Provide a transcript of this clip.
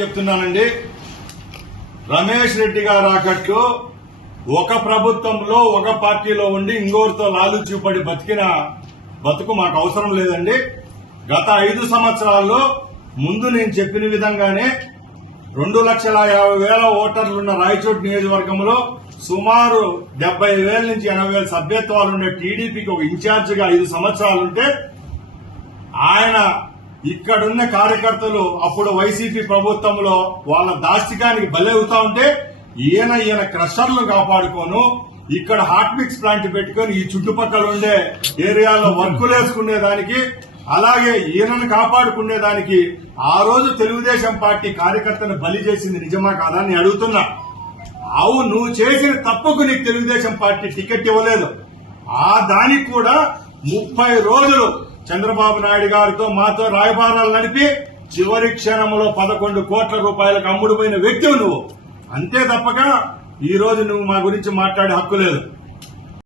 చెప్తున్నానండి. రమేష్ రెడ్డి గారు ఆకట్లు ఒక ప్రభుత్వంలో ఒక పార్టీలో ఉండి ఇంకోరితో లాలు చూపడి బతికిన బతుకు మాకు అవసరం లేదండి. గత 5 సంవత్సరాల్లో ముందు నేను చెప్పిన విధంగానే 2,50,000 ఓటర్లున్న రాయచోటి నియోజకవర్గంలో సుమారు 70,000 నుంచి 80,000 సభ్యత్వాలుండే టీడీపీకి ఒక ఇన్ఛార్జిగా 5 సంవత్సరాలుంటే ఆయన ఇక్కడున్న కార్యకర్తలు అప్పుడు వైసీపీ ప్రభుత్వంలో వాళ్ళ దాష్టికానికి బలవుతా ఉంటే ఈయన క్రషర్లు కాపాడుకోను ఇక్కడ హాట్ మిక్స్ ప్లాంట్ పెట్టుకుని ఈ చుట్టుపక్కల ఉండే ఏరియాలో వర్కులు వేసుకునేదానికి అలాగే ఈయనను కాపాడుకునేదానికి ఆ రోజు తెలుగుదేశం పార్టీ కార్యకర్తను బలి చేసింది నిజమా కాదా అని అడుగుతున్నా. అవును, నువ్వు చేసిన తప్పుకు నీకు తెలుగుదేశం పార్టీ టికెట్ ఇవ్వలేదు. ఆ దానికి కూడా 30 రోజులు చంద్రబాబు నాయుడు గారితో మాతో రాయబారాలు నడిపి చివరి క్షణంలో 11 కోట్ల రూపాయలకు అమ్ముడుపోయిన వ్యక్తివి నువ్వు. అంతే తప్పక ఈ రోజు నువ్వు మా గురించి మాట్లాడే హక్కు లేదు.